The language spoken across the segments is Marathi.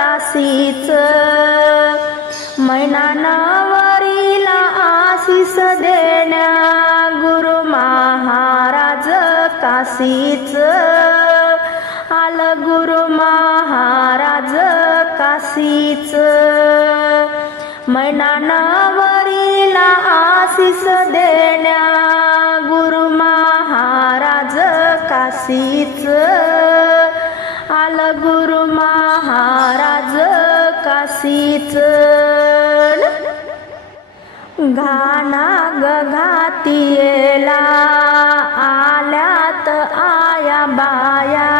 राशीच. मैनानावरीला आशीष देण्या गुरु महाराज काशीच. आल गुरु महाराज काशीच. मैनानावरीला आशीष देण्या गुरु महाराज काशीच. घाना ग घातीला आल्यात आया बाया.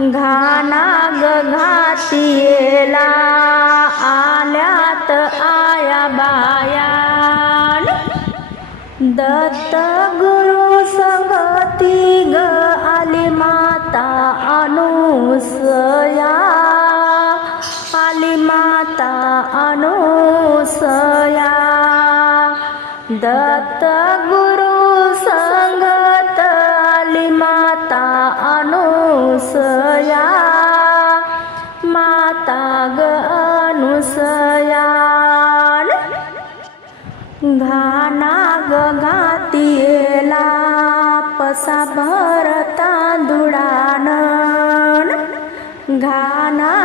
घाना ग घातीला आल्यात आया बाया. दत्त गुरु संगती ग आली माता अनुसया. अनुसया घाना ग पसा भर तांदुळान घाना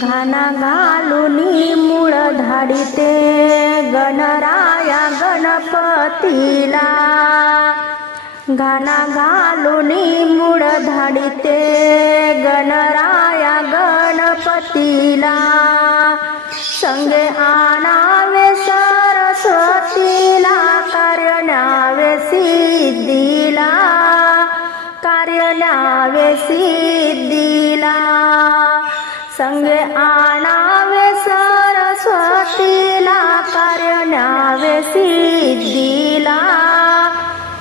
घाना घालून मूळ धाडिते गणराया गणपतीला. घाना घालुनी मूळ धाडिते गणराया गणपतीला. संगे आणावे सरस्वतीला कार्य सिद्धीला. कार्य सिद्धीला. संगे आणावे सरस्वतीला कार्य न्यावे सिद्धीला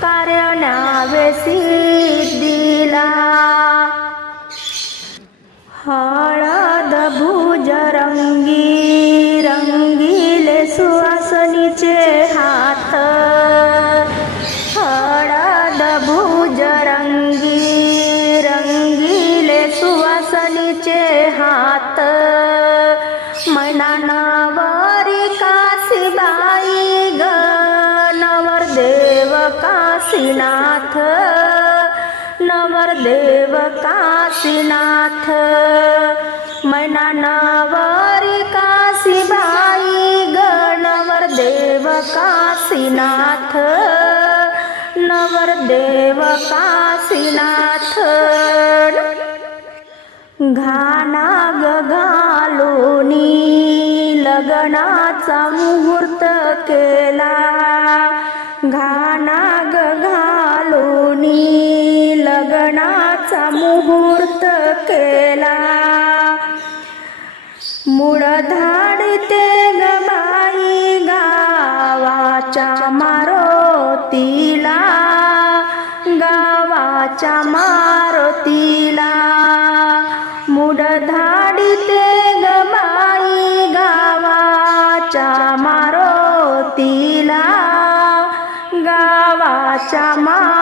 कार्य न्यावे सिद्धीला. हळद भुजरंगी मैना नवरी काशीबाई ग नवरदेव काशीनाथ नवरदेव काशीनाथ. मैना नवरी काशीबाई ग नवरदेव काशीनाथ नवरदेव काशीनाथ. घाना ग लग्नाचा मुहूर्त केला. घाना घालोनी लग्नाचा मुहूर्त केला. मुळधाड ते गबाई गावाच्या मारोतीला गावाच्या मार मारोतीला गावाच्या मा